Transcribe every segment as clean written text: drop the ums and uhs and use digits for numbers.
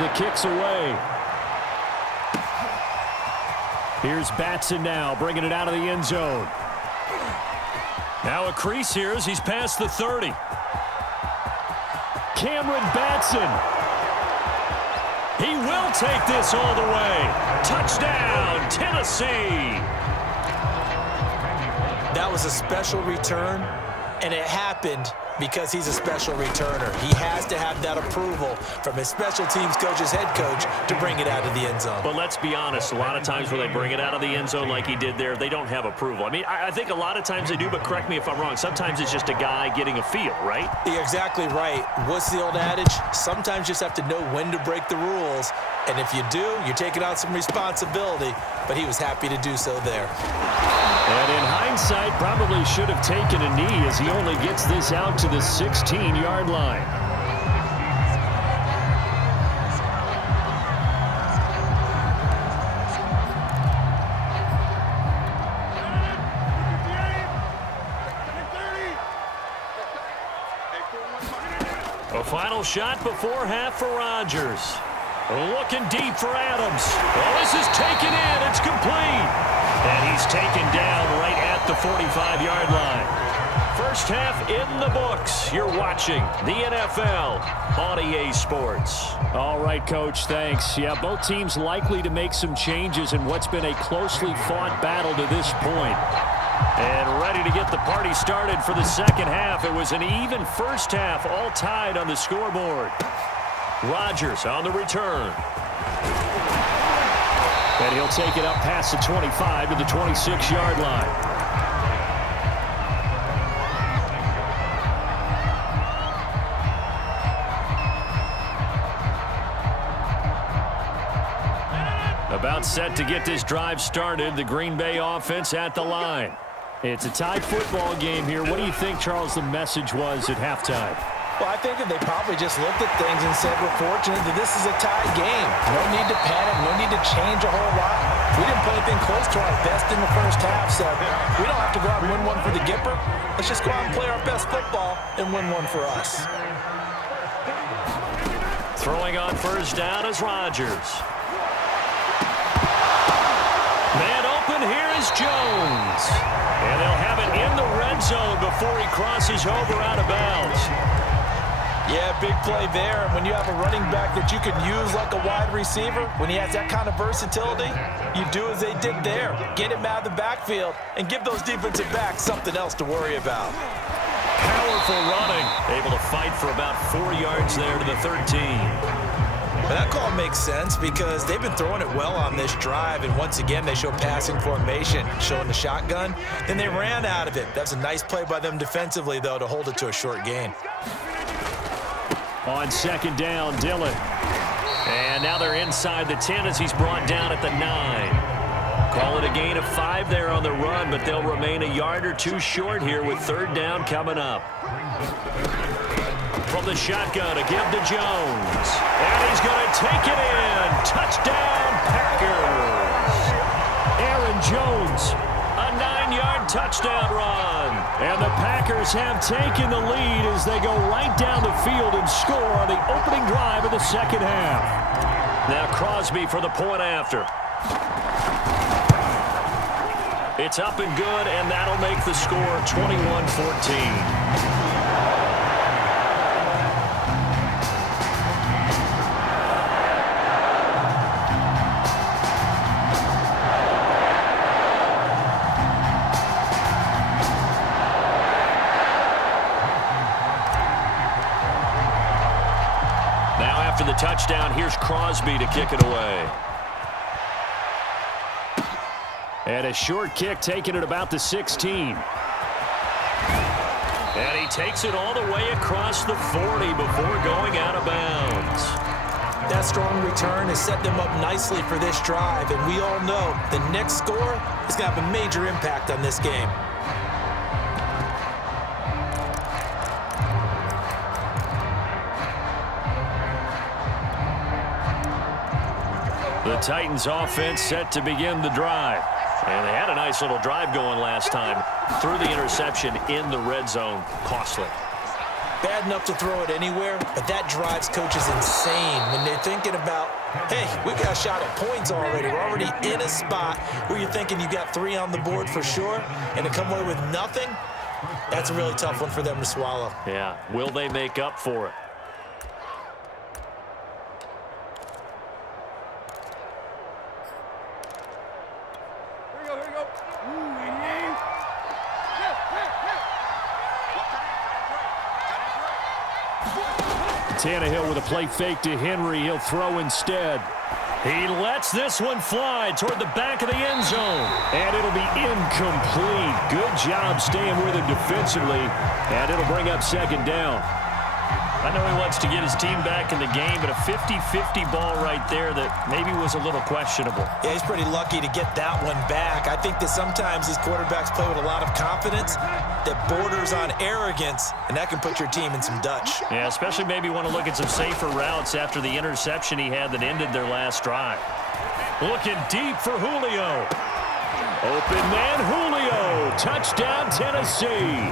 the kicks away. Here's Batson now, bringing it out of the end zone. Now a crease here as he's past the 30. Cameron Batson. He will take this all the way. Touchdown, Tennessee. That was a special return, and it happened because he's a special returner. He has to have that approval from his special teams coach's head coach to bring it out of the end zone. But let's be honest, a lot of times when they bring it out of the end zone like he did there, they don't have approval. I mean, I think a lot of times they do, but correct me if I'm wrong. Sometimes it's just a guy getting a feel, right? You're exactly right. What's the old adage? Sometimes you just have to know when to break the rules. And if you do, you're taking on some responsibility. But he was happy to do so there. And in hindsight, probably should have taken a knee as he only gets this out to the 16-yard line. A final shot before half for Rodgers. Looking deep for Adams. Oh, this is taken in. It's complete. And he's taken down right at the 45-yard line. First half in the books. You're watching the NFL on EA Sports. All right, Coach, thanks. Yeah, both teams likely to make some changes in what's been a closely fought battle to this point. And ready to get the party started for the second half. It was an even first half, all tied on the scoreboard. Rodgers on the return. And he'll take it up past the 25 to the 26-yard line. About set to get this drive started. The Green Bay offense at the line. It's a tied football game here. What do you think, Charles, the message was at halftime? Well, I think that they probably just looked at things and said, we're fortunate that this is a tied game. No need to panic, no need to change a whole lot. We didn't play anything close to our best in the first half, so we don't have to go out and win one for the Gipper. Let's just go out and play our best football and win one for us. Throwing on first down is Rodgers. Man open, here is Jones. And they'll have it in the red zone before he crosses over out of bounds. Yeah, big play there. When you have a running back that you can use like a wide receiver, when he has that kind of versatility, you do as they did there. Get him out of the backfield and give those defensive backs something else to worry about. Powerful running. Able to fight for about 4 yards there to the 13. But that call makes sense because they've been throwing it well on this drive, and once again they show passing formation, showing the shotgun. Then they ran out of it. That's a nice play by them defensively, though, to hold it to a short gain. On second down, Dillon. And now they're inside the 10 as he's brought down at the 9. Call it a gain of 5 there on the run, but they'll remain a yard or two short here with third down coming up. From the shotgun, a give to Jones. And he's going to take it in. Touchdown, Packers. Aaron Jones, a 9-yard touchdown run. And the Packers have taken the lead as they go right down the field and score on the opening drive of the second half. Now Crosby for the point after. It's up and good, and that'll make the score 21-14. The touchdown, here's Crosby to kick it away. And a short kick taken at about the 16. And he takes it all the way across the 40 before going out of bounds. That strong return has set them up nicely for this drive, and we all know the next score is going to have a major impact on this game. The Titans offense set to begin the drive. And they had a nice little drive going last time. Threw the interception in the red zone. Costly. bad enough to throw it anywhere, but that drives coaches insane when they're thinking about, hey, we got a shot at points already. We're already in a spot where you're thinking you got 3 on the board for sure, and to come away with nothing, that's a really tough one for them to swallow. Yeah, will they make up for it? Tannehill with a play fake to Henry. He'll throw instead. He lets this one fly toward the back of the end zone. And it'll be incomplete. Good job staying with him defensively. And it'll bring up second down. I know he wants to get his team back in the game, but a 50-50 ball right there that maybe was a little questionable. Yeah, he's pretty lucky to get that one back. I think that sometimes these quarterbacks play with a lot of confidence that borders on arrogance, and that can put your team in some Dutch. Yeah, especially maybe want to look at some safer routes after the interception he had that ended their last drive. Looking deep for Julio. Open man, Julio. Touchdown, Tennessee.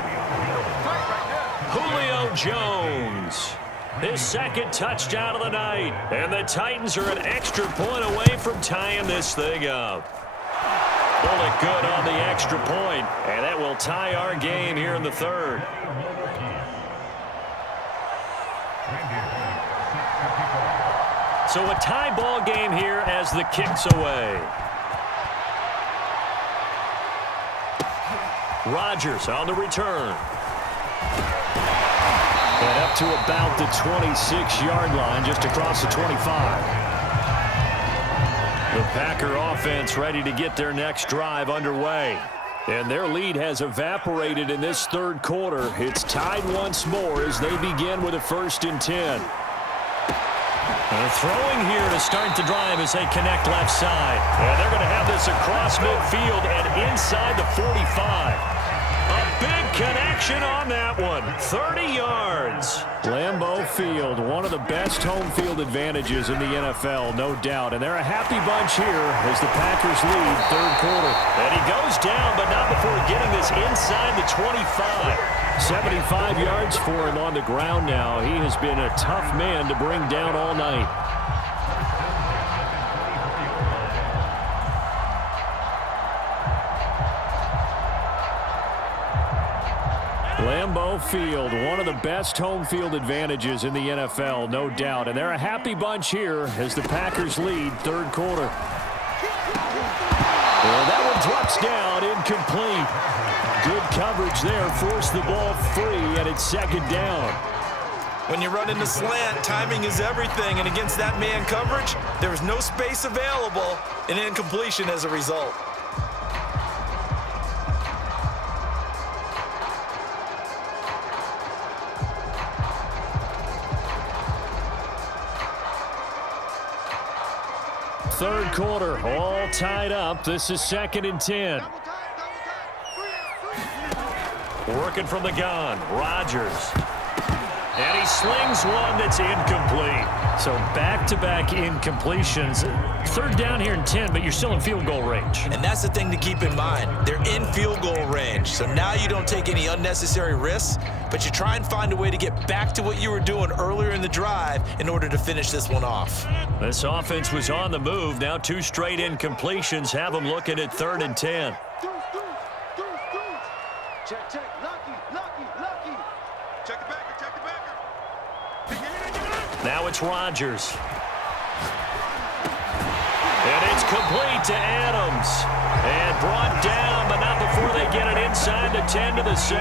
Julio Jones, his second touchdown of the night. And the Titans are an extra point away from tying this thing up. Pull it good on the extra point, and that will tie our game here in the third. So a tie ball game here as the kick's away. Rodgers on the return. And up to about the 26-yard line, just across the 25. The Packer offense ready to get their next drive underway. And their lead has evaporated in this third quarter. It's tied once more as they begin with a 1st and 10. And throwing here to start the drive as they connect left side. And they're going to have this across midfield and inside the 45. A big connection on that one. 30 yards. Lambeau Field, one of the best home field advantages in the NFL, no doubt. And they're a happy bunch here as the Packers lead third quarter. And he goes down, but not before getting this inside the 25. 75 yards for him on the ground now. He has been a tough man to bring down all night. Lambeau Field, one of the best home field advantages in the NFL, no doubt. And they're a happy bunch here as the Packers lead third quarter. Well, that one drops down, incomplete. Good coverage there, forced the ball free, and it's second down. When you run in the slant, timing is everything, and against that man coverage, there was no space available, and incompletion as a result. Third quarter, all tied up. This is 2nd and 10. Working from the gun, Rodgers. And he slings one that's incomplete. So back-to-back incompletions. Third down here in 10, but you're still in field goal range. And that's the thing to keep in mind. They're in field goal range. So now you don't take any unnecessary risks, but you try and find a way to get back to what you were doing earlier in the drive in order to finish this one off. This offense was on the move. Now 2 straight incompletions have them looking at 3rd and 10. Check, check, lucky. Check the backer. Now it's Rodgers. And it's complete to Adams. And brought down, but not before they get it inside the 10 to the 7.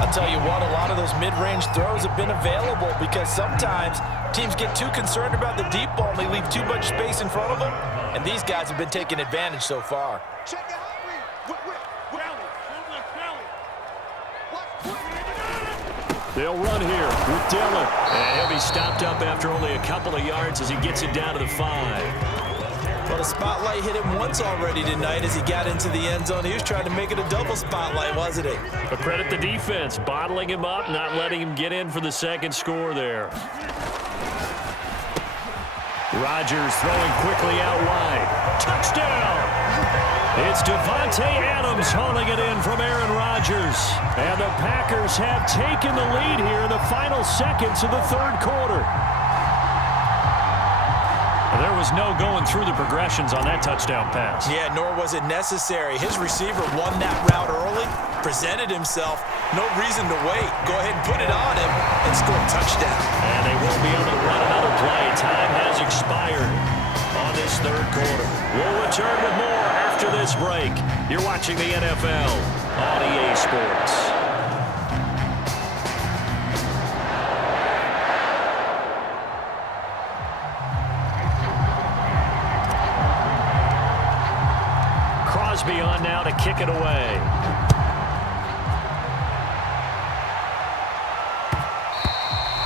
I'll tell you what, a lot of those mid-range throws have been available because sometimes teams get too concerned about the deep ball and they leave too much space in front of them. And these guys have been taking advantage so far. Check the hot read. They'll run here with Dillon. And he'll be stopped up after only a couple of yards as he gets it down to the 5. Well, the spotlight hit him once already tonight as he got into the end zone. He was trying to make it a double spotlight, wasn't he? But credit the defense, bottling him up, not letting him get in for the second score there. Rodgers throwing quickly out wide. Touchdown! It's Devontae Adams hauling it in from Aaron Rodgers. And the Packers have taken the lead here in the final seconds of the third quarter. There was no going through the progressions on that touchdown pass. Yeah, nor was it necessary. His receiver won that route early, presented himself. No reason to wait. Go ahead and put it on him and score a touchdown. And they won't be able to run another play. Time has expired on this third quarter. We'll return with more after this break. You're watching the NFL on EA Sports. Crosby on now to kick it away.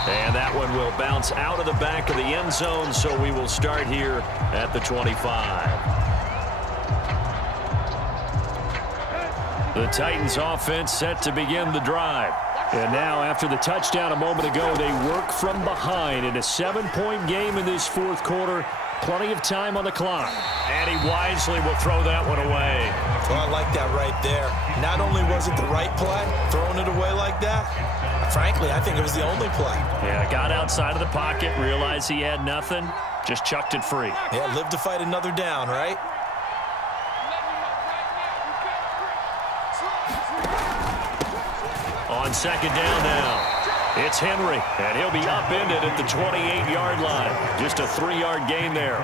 And that one will bounce out of the back of the end zone, so we will start here at the 25. The Titans offense set to begin the drive. And now after the touchdown a moment ago, they work from behind in a 7-point game in this fourth quarter. Plenty of time on the clock. And he wisely will throw that one away. Well, I like that right there. Not only was it the right play, throwing it away like that, frankly, I think it was the only play. Yeah, got outside of the pocket, realized he had nothing, just chucked it free. Yeah, live to fight another down, right? On second down now. It's Henry, and he'll be upended at the 28-yard line. Just a 3-yard gain there.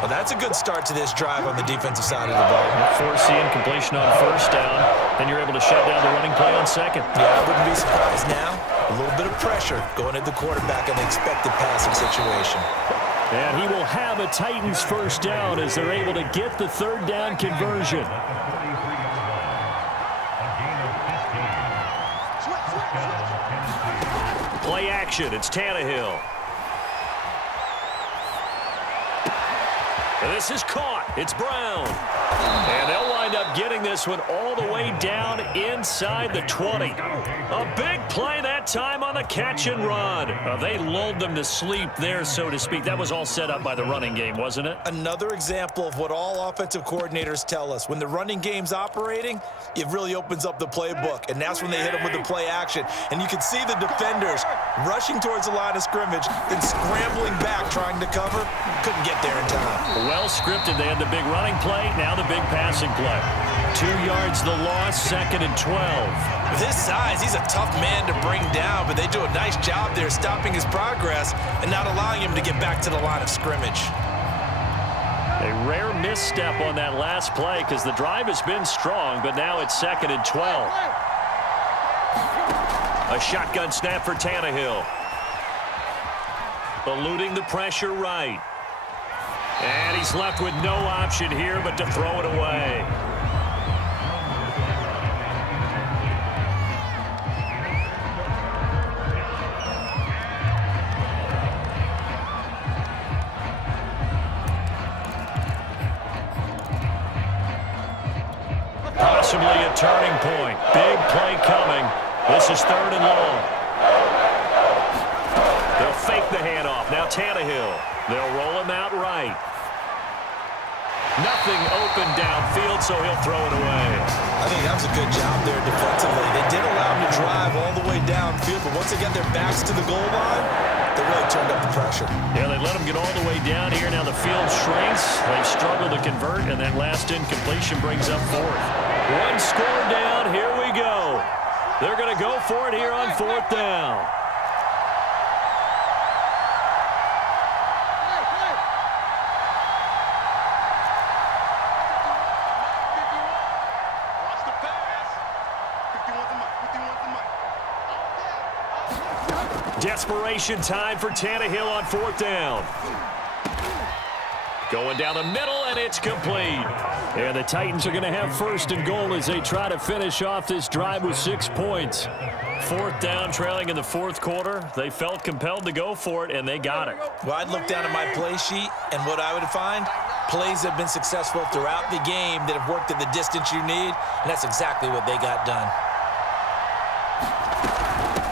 Well, that's a good start to this drive on the defensive side of the ball. Forcing completion on first down, then you're able to shut down the running play on second. Yeah, I wouldn't be surprised now. A little bit of pressure going at the quarterback in the expected passing situation. And he will have a Titans first down as they're able to get the third down conversion. Play action, it's Tannehill. And this is caught, it's Brown. And they'll wind up getting this one all the way down inside the 20. A big play that time on the catch and run. They lulled them to sleep there, so to speak. That was all set up by the running game, wasn't it? Another example of what all offensive coordinators tell us. When the running game's operating, it really opens up the playbook, and that's when they hit them with the play action. And you can see the defenders rushing towards the line of scrimmage, then scrambling back trying to cover. Couldn't get there in time. Well scripted. They had the big running play, now the big passing play. 2 yards the loss, second and 12. With his size, he's a tough man to bring down, but they do a nice job there stopping his progress and not allowing him to get back to the line of scrimmage. A rare misstep on that last play because the drive has been strong, but now it's second and 12. A shotgun snap for Tannehill. Eluding the pressure right. And he's left with no option here but to throw it away. Possibly a turning point. Big play coming. This is third and long. They'll fake the handoff. Now Tannehill. They'll roll him out right. Nothing open downfield, so he'll throw it away. I think that was a good job there defensively. They did allow him to drive all the way downfield, but once they got their backs to the goal line, they really turned up the pressure. Yeah, they let him get all the way down here. Now the field shrinks. They struggle to convert, and that last incompletion brings up fourth. One score down. Here we go. They're going to go for it here on fourth down. Desperation time for Tannehill on fourth down. Going down the middle, and it's complete. And the Titans are going to have first and goal as they try to finish off this drive with 6 points. Fourth down, trailing in the fourth quarter. They felt compelled to go for it, and they got it. Well, I'd look down at my play sheet, and what I would find, plays have been successful throughout the game that have worked at the distance you need, and that's exactly what they got done.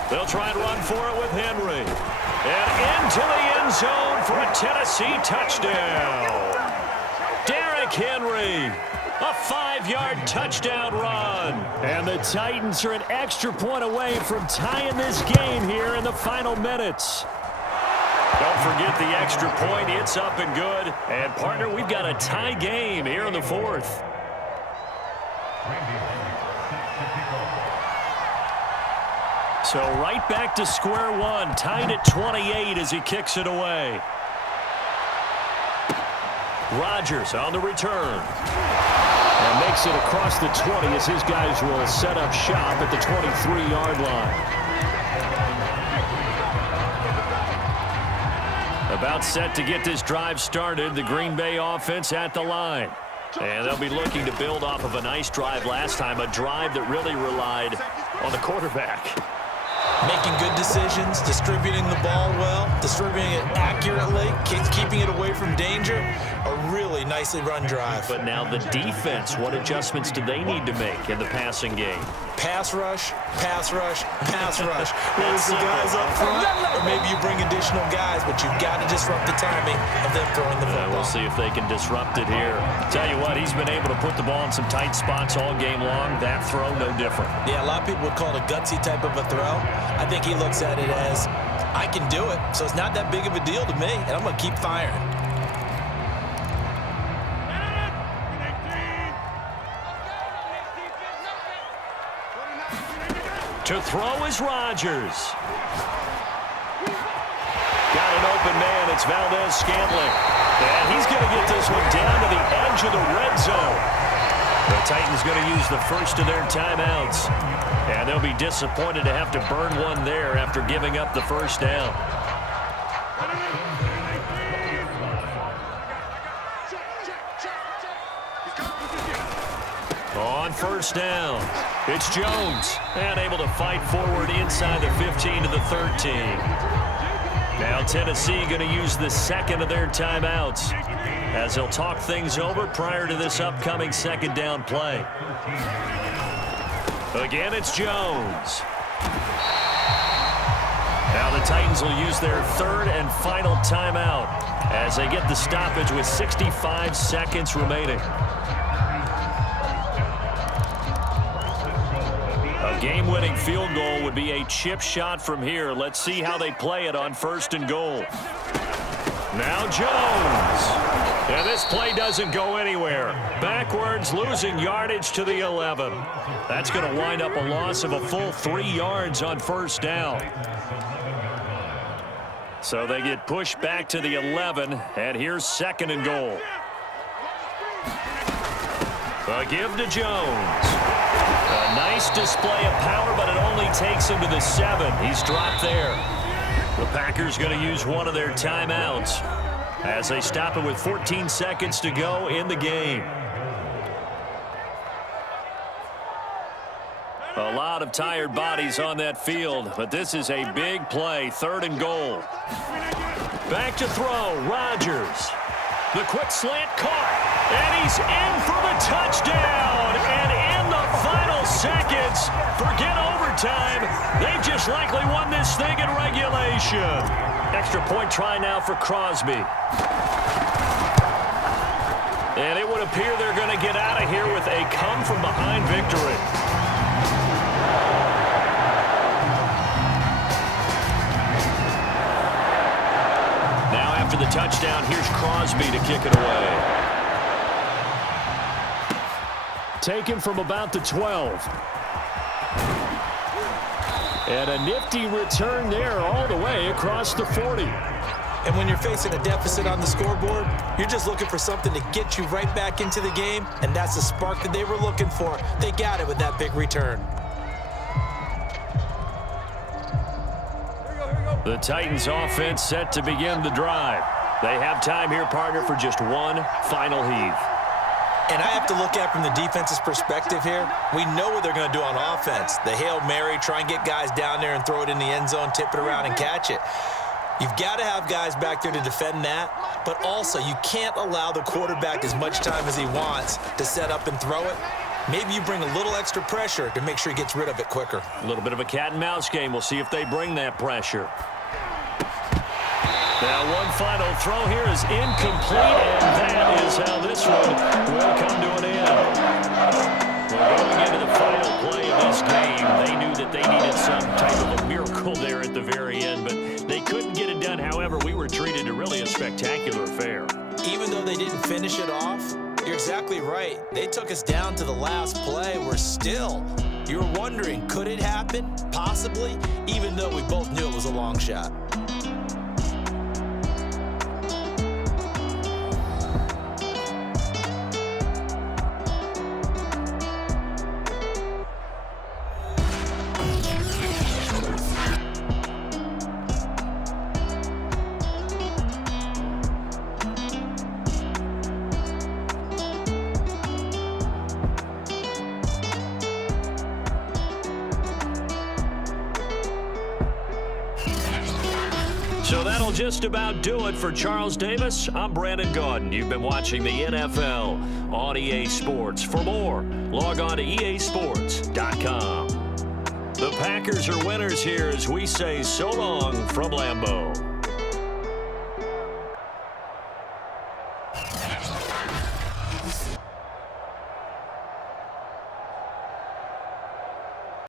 They'll try and run for it with Henry. And into the end zone for a Tennessee touchdown. Derrick Henry, a 5-yard touchdown run. And the Titans are an extra point away from tying this game here in the final minutes. Don't forget the extra point. It's up and good. And, partner, we've got a tie game here in the fourth. So right back to square one, tied at 28 as he kicks it away. Rodgers on the return. And makes it across the 20 as his guys will set up shop at the 23-yard line. About set to get this drive started, the Green Bay offense at the line. And they'll be looking to build off of a nice drive last time, a drive that really relied on the quarterback. Making good decisions, distributing the ball well, distributing it accurately, keeping it away from danger. A really nicely run drive. But now the defense, what adjustments do they need to make in the passing game? Pass rush, pass rush, pass rush. Whether it's the guys up front, or maybe you bring additional guys, but you've got to disrupt the timing of them throwing the football. We'll see if they can disrupt it here. Tell you what, he's been able to put the ball in some tight spots all game long. That throw, no different. Yeah, a lot of people would call it a gutsy type of a throw. I think he looks at it as, I can do it, so it's not that big of a deal to me, and I'm going to keep firing. To throw is Rodgers. Got an open man. It's Valdez-Scantling. And he's going to get this one down to the edge of the red zone. The Titans going to use the first of their timeouts. And they'll be disappointed to have to burn one there after giving up the first down. On first down, it's Jones, and able to fight forward inside the 15 to the 13. Now Tennessee going to use the second of their timeouts as they'll talk things over prior to this upcoming second down play. Again, it's Jones. Now the Titans will use their third and final timeout as they get the stoppage with 65 seconds remaining. A game-winning field goal would be a chip shot from here. Let's see how they play it on first and goal. Now Jones. And this play doesn't go anywhere. Backwards, losing yardage to the 11. That's going to wind up a loss of a full 3 yards on first down. So they get pushed back to the 11, and here's second and goal. A give to Jones. A nice display of power, but it only takes him to the 7. He's dropped there. The Packers going to use one of their timeouts as they stop it with 14 seconds to go in the game. A lot of tired bodies on that field, but this is a big play, third and goal. Back to throw, Rodgers. The quick slant caught, and he's in for the touchdown. And in the final seconds, forget overtime. They've just likely won this thing in regulation. Extra point try now for Crosby. And it would appear they're going to get out of here with a come-from-behind victory. Now after the touchdown, here's Crosby to kick it away. Taken from about the 12. And a nifty return there all the way across the 40. And when you're facing a deficit on the scoreboard, you're just looking for something to get you right back into the game, and that's the spark that they were looking for. They got it with that big return. The Titans offense set to begin the drive. They have time here, partner, for just one final heave. And I have to look at from the defense's perspective here. We know what they're going to do on offense. The Hail Mary, try and get guys down there and throw it in the end zone, tip it around and catch it. You've got to have guys back there to defend that, but also you can't allow the quarterback as much time as he wants to set up and throw it. Maybe you bring a little extra pressure to make sure he gets rid of it quicker. A little bit of a cat and mouse game. We'll see if they bring that pressure. Now one final throw here is incomplete, and that is how this one will come to an end. Well, going into the final play of this game, they knew that they needed some type of a miracle there at the very end, but they couldn't get it done. However, we were treated to really a spectacular affair. Even though they didn't finish it off, you're exactly right. They took us down to the last play. We're still, you were wondering, could it happen? Possibly, even though we both knew it was a long shot. So that'll just about do it for Charles Davis. I'm Brandon Gaudin. You've been watching the NFL on EA Sports. For more, log on to easports.com. The Packers are winners here as we say so long from Lambeau.